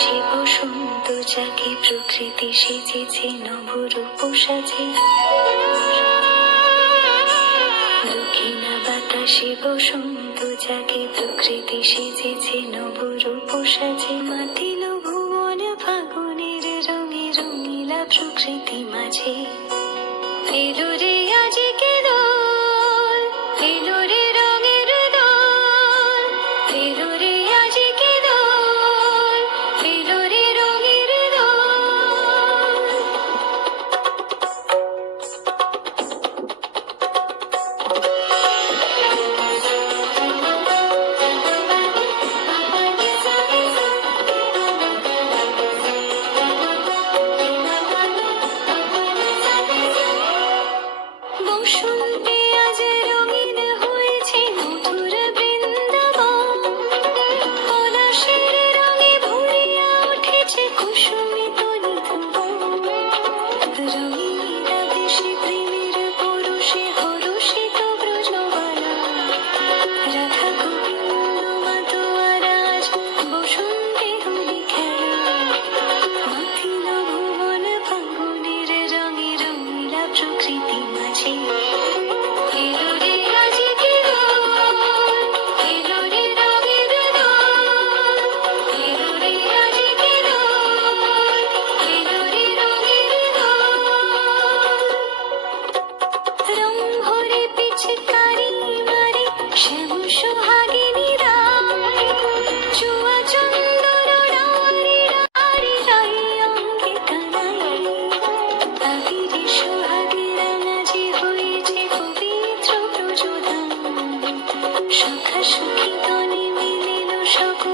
সে বসন্ত যাকে প্রকৃতি সেজেছে নবরূপ সাজে। দক্ষিণা বাতাসে বসন্ত যাকে প্রকৃতি সেজেছে নবরূপ সাজে। মাতিল ভুবন ফাগুনের রঙে রঙিলা প্রকৃতি মাঝে। এলো রে আজকে দোল, এলো রে রঙের দোল, এলো রে আজকে দোল, এলো রে রঙের দোল। বসন্তে আজ রঙিন হয়েছে মধুর বৃন্দাবন। পলাশের রঙে ভরিয়া উঠেছে কুসুমিত নিধুবন। রঙিন আবেশে প্রেমের পরশে হরষিত ব্রজবালা। রাধা গোবিন্দ মাতোয়ারা আজ বসন্তে হোলি খেলা। মাতিল ভুবন ফাগুনের রঙে রঙিলা প্রকৃতি মাঝে। এলো রে আজকে দোল, এলো রে রঙের দোল, এলো রে আজকে দোল, এলো রে রঙের দোল। রং ভরে পিচকারি মারে শ্যাম সোহাগিনী রায়। চুয়া চন্দন ডাঁরে ডাঁরে রায় অঙ্গে কানাই। আবিরে সোহাগেরা নাচে হয়েছে পবিত্র প্রযোদান। সখা সখী গণে মিলিল সকল